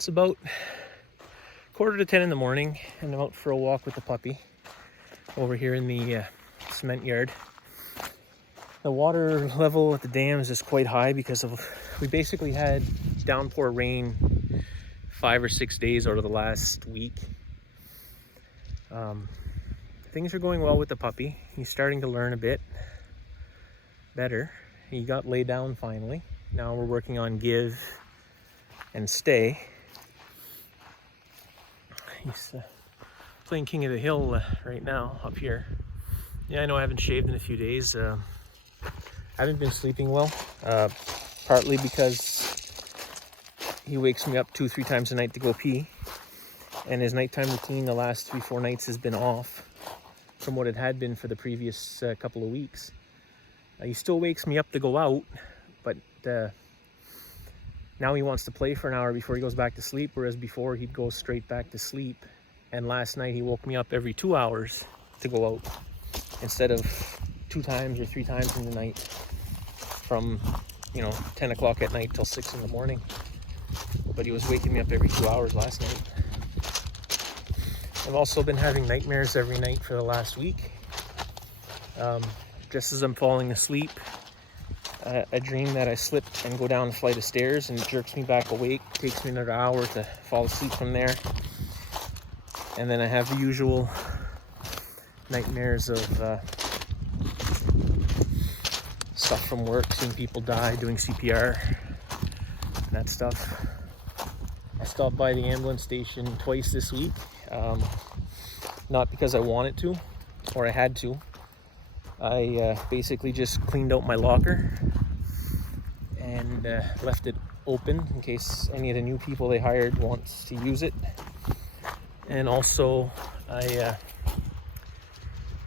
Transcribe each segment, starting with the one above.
It's about 9:45 in the morning, and I'm out for a walk with the puppy over here in the cement yard. The water level at the dams is quite high because we basically had downpour rain 5 or 6 days out of the last week. Things are going well with the puppy. He's starting to learn a bit better. He got laid down finally. Now we're working on give and stay. He's playing King of the Hill right now up here. Yeah, I know I haven't shaved in a few days. I haven't been sleeping well, partly because he wakes me up 2-3 times a night to go pee, and his nighttime routine the last 3-4 nights has been off from what it had been for the previous couple of weeks. He still wakes me up to go out, but now he wants to play for an hour before he goes back to sleep, whereas before he'd go straight back to sleep. And last night he woke me up every 2 hours to go out instead of 2 times or 3 times in the night from 10 o'clock at night till 6 in the morning. But he was waking me up every 2 hours last night. I've also been having nightmares every night for the last week. Just as I'm falling asleep, I dream that I slip and go down a flight of stairs, and it jerks me back awake. It takes me another hour to fall asleep from there. And then I have the usual nightmares of stuff from work, seeing people die, doing CPR, and that stuff. I stopped by the ambulance station twice this week. Not because I wanted to or I had to. I basically just cleaned out my locker and left it open in case any of the new people they hired wants to use it. And also I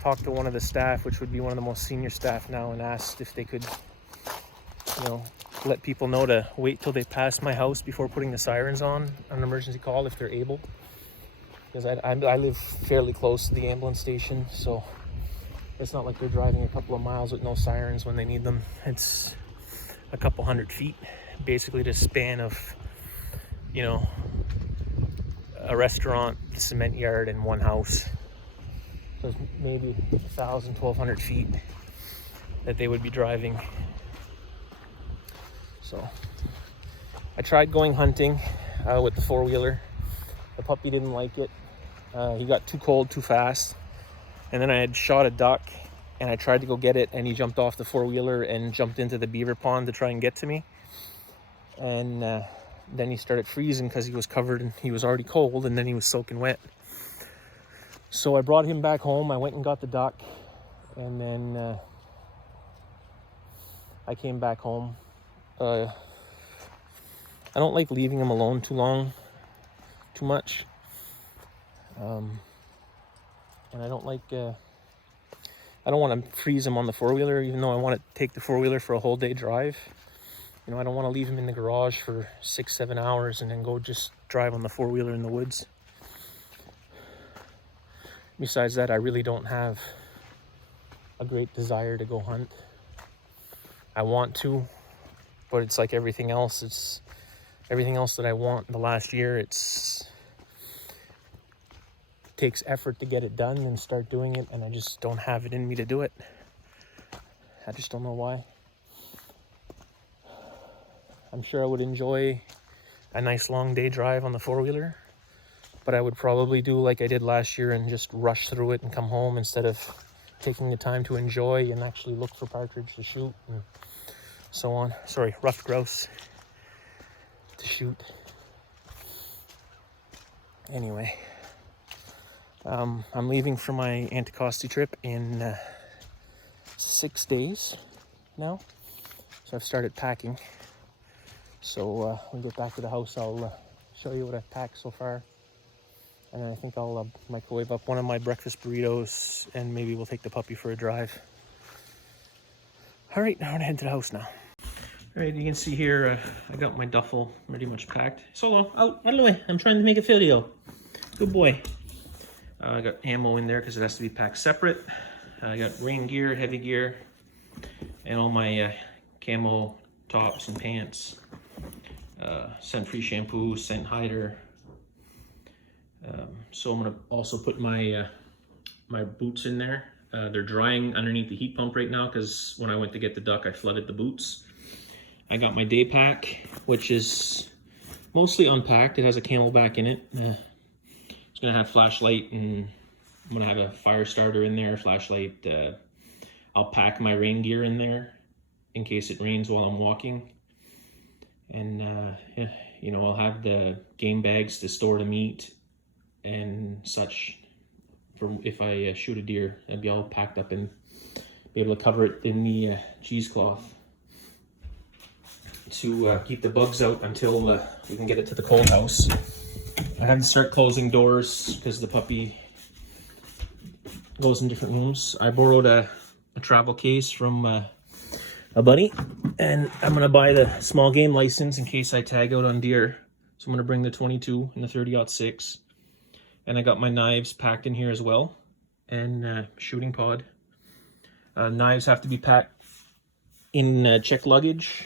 talked to one of the staff, which would be one of the most senior staff now, and asked if they could let people know to wait till they pass my house before putting the sirens on an emergency call if they're able, because I live fairly close to the ambulance station, so it's not like they're driving a couple of miles with no sirens when they need them. It's a couple 100 feet, basically the span of a restaurant, the cement yard, and one house. So it's maybe 1,000, 1,200 feet that they would be driving. So I tried going hunting with the 4-wheeler. The puppy didn't like it. He got too cold too fast. And then I had shot a duck, and I tried to go get it, and he jumped off the 4-wheeler and jumped into the beaver pond to try and get to me. And then he started freezing because he was covered and he was already cold, and then he was soaking wet. So I brought him back home. I went and got the duck, and then I came back home. I don't like leaving him alone too much. And I don't like, I don't want to freeze him on the 4-wheeler, even though I want to take the 4-wheeler for a whole day drive. I don't want to leave him in the garage for 6-7 hours and then go just drive on the 4-wheeler in the woods. Besides that, I really don't have a great desire to go hunt. I want to, but it's like everything else. It's everything else that I want in the last year. It takes effort to get it done and start doing it, and I just don't have it in me to do it. I just don't know why. I'm sure I would enjoy a nice long day drive on the 4-wheeler, but I would probably do like I did last year and just rush through it and come home instead of taking the time to enjoy and actually look for partridge to shoot and so on. Sorry, ruffed grouse to shoot. Anyway, I'm leaving for my Anticosti trip in 6 days now, so I've started packing. So when we get back to the house, I'll show you what I've packed so far, and then I think I'll microwave up one of my breakfast burritos, and maybe we'll take the puppy for a drive. All right, now I'm gonna head to the house now. All right, you can see here I got my duffel pretty much packed. Solo, out of the way. I'm trying to make a video. Good boy. I got ammo in there because it has to be packed separate. I got rain gear, heavy gear, and all my camo tops and pants. scent-free shampoo, scent hider. So I'm gonna also put my my boots in there. They're drying underneath the heat pump right now because when I went to get the duck, I flooded the boots. I got my day pack, which is mostly unpacked. It has a Camelback in it. It's gonna have flashlight, and I'm gonna have a fire starter in there, flashlight. I'll pack my rain gear in there in case it rains while I'm walking. And yeah, you know, I'll have the game bags to store the meat and such for if I shoot a deer. I'll be all packed up and be able to cover it in the cheesecloth to keep the bugs out until we can get it to the cold house. I had to start closing doors because the puppy goes in different rooms. I borrowed a travel case from a buddy, and I'm gonna buy the small game license in case I tag out on deer. So I'm gonna bring the 22 and the 30-06, and I got my knives packed in here as well, and shooting pod. Knives have to be packed in check luggage.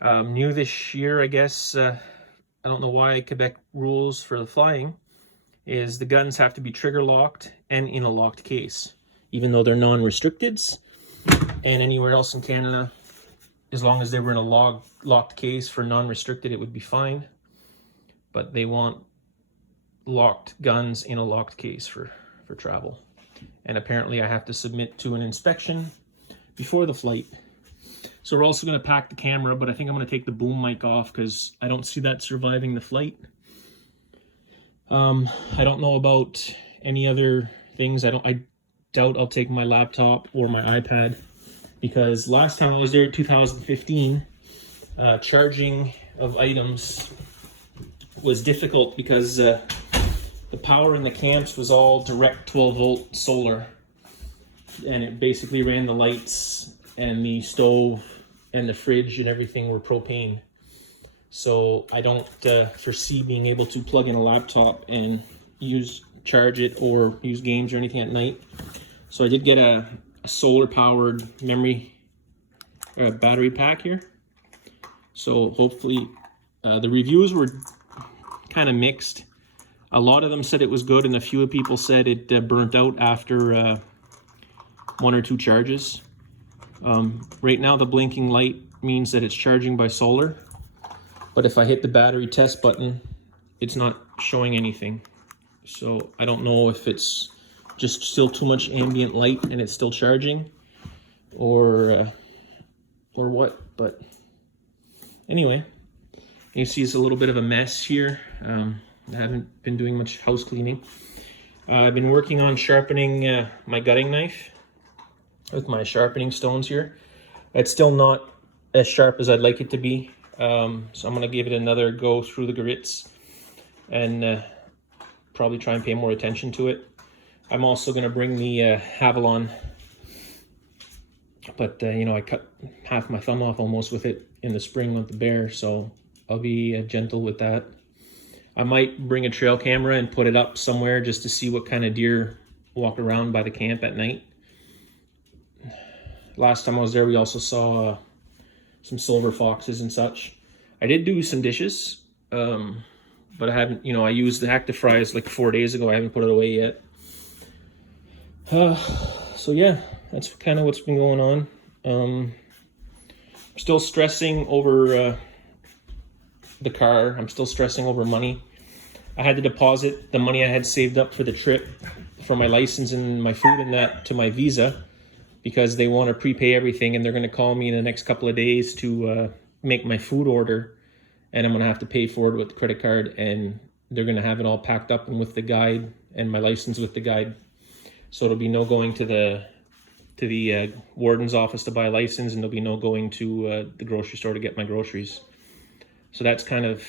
New this year, I guess. I don't know why Quebec rules for the flying is the guns have to be trigger locked and in a locked case, even though they're non-restricteds. And anywhere else in Canada, as long as they were in a locked case for non-restricted, it would be fine. But they want locked guns in a locked case for travel. And apparently I have to submit to an inspection before the flight. So we're also going to pack the camera, but I think I'm going to take the boom mic off because I don't see that surviving the flight. I don't know about any other things. I doubt I'll take my laptop or my iPad, because last time I was there in 2015, charging of items was difficult because the power in the camps was all direct 12-volt solar, and it basically ran the lights, and the stove and the fridge and everything were propane. So I don't foresee being able to plug in a laptop and charge it or use games or anything at night. So I did get a solar powered battery pack here. So hopefully the reviews were kind of mixed. A lot of them said it was good, and a few people said it burnt out after 1 or 2 charges. Right now the blinking light means that it's charging by solar, but if I hit the battery test button, it's not showing anything. So I don't know if it's just still too much ambient light and it's still charging, or what. But anyway, you see it's a little bit of a mess here. I haven't been doing much house cleaning. I've been working on sharpening my gutting knife with my sharpening stones here. It's still not as sharp as I'd like it to be. So I'm gonna give it another go through the grits and probably try and pay more attention to it. I'm also gonna bring the Havalon, but you know, I cut half my thumb off almost with it in the spring with the bear, so I'll be gentle with that. I might bring a trail camera and put it up somewhere just to see what kind of deer walk around by the camp at night. Last time I was there, we also saw some silver foxes and such. I did do some dishes, but I haven't, you know, I used the Actifries like 4 days ago. I haven't put it away yet. So yeah, that's kind of what's been going on. I'm still stressing over the car. I'm still stressing over money. I had to deposit the money I had saved up for the trip for my license and my food and that to my Visa, because they want to prepay everything, and they're going to call me in the next couple of days to make my food order, and I'm going to have to pay for it with the credit card, and they're going to have it all packed up and with the guide and my license with the guide. So it'll be no going to the warden's office to buy a license, and there'll be no going to the grocery store to get my groceries. So that's kind of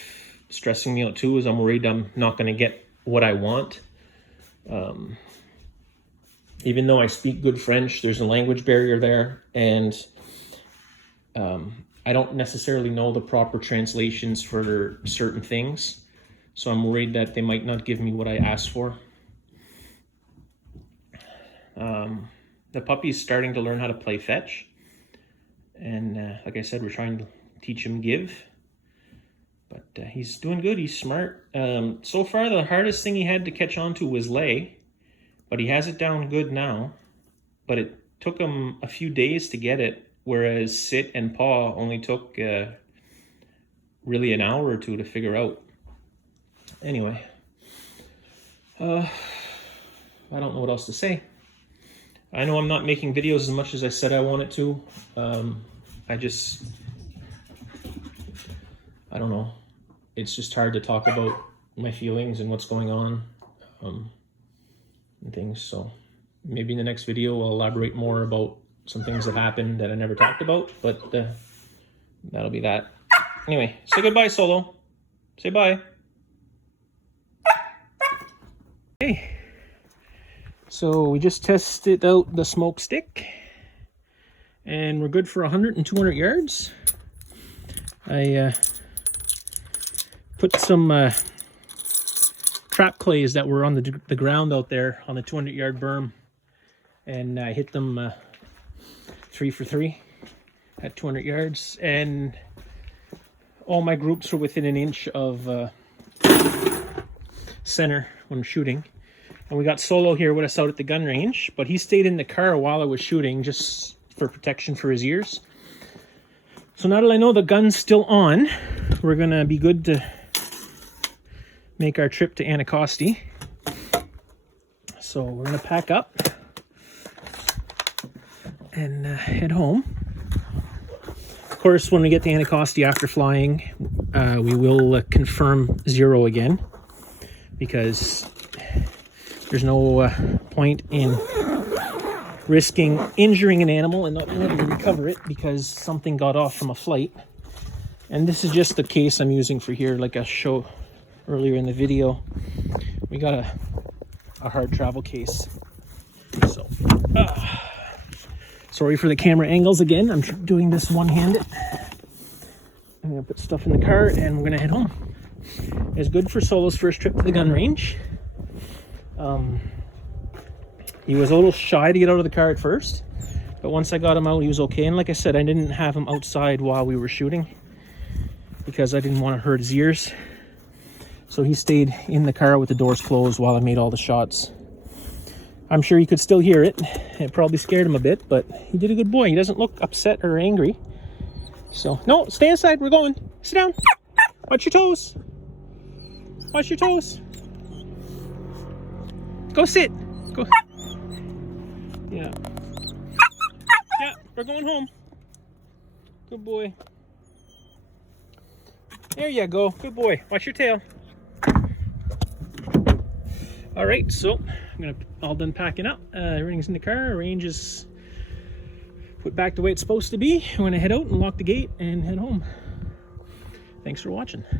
stressing me out too, is I'm worried I'm not going to get what I want. Even though I speak good French, there's a language barrier there, and I don't necessarily know the proper translations for certain things. So I'm worried that they might not give me what I asked for. The puppy's starting to learn how to play fetch. And like I said, we're trying to teach him give. But he's doing good. He's smart. So far, the hardest thing he had to catch on to was lay, but he has it down good now. But it took him a few days to get it, whereas sit and paw only took really an hour or two to figure out. Anyway, I don't know what else to say. I know I'm not making videos as much as I said I wanted to. I don't know. It's just hard to talk about my feelings and what's going on and things. So maybe in the next video I'll elaborate more about some things that happened that I never talked about, but that'll be that. Anyway, say goodbye, Solo. Say bye. Hey. So we just tested out the smoke stick and we're good for 100 and 200 yards. I put some trap clays that were on the ground out there on the 200-yard berm, and I hit them 3 for 3 at 200 yards, and all my groups were within an inch of center when shooting. And we got Solo here with us out at the gun range, but he stayed in the car while I was shooting just for protection for his ears. So now that I know the gun's still on, we're gonna be good to make our trip to Anacostia. So we're gonna pack up and head home. Of course, when we get to Anacostia after flying, we will confirm 0 again, because there's no point in risking injuring an animal and not being able to recover it because something got off from a flight. And this is just the case I'm using for here, like I showed earlier in the video. We got a hard travel case. So, sorry for the camera angles again. I'm doing this one-handed. I'm gonna put stuff in the car and we're gonna head home. It's good for Solo's first trip to the gun range. He was a little shy to get out of the car at first, but once I got him out, he was okay. And like I said, I didn't have him outside while we were shooting because I didn't want to hurt his ears. So he stayed in the car with the doors closed while I made all the shots. I'm sure he could still hear it. It probably scared him a bit, but he did a good boy. He doesn't look upset or angry. So, no, stay inside. We're going. Sit down. Watch your toes. Watch your toes. Go sit. Go. Yeah. Yeah, we're going home. Good boy. There you go. Good boy. Watch your tail. All right, so I'm gonna all done packing up. Everything's in the car. Range is put back the way it's supposed to be. I'm gonna head out and lock the gate and head home. Thanks for watching.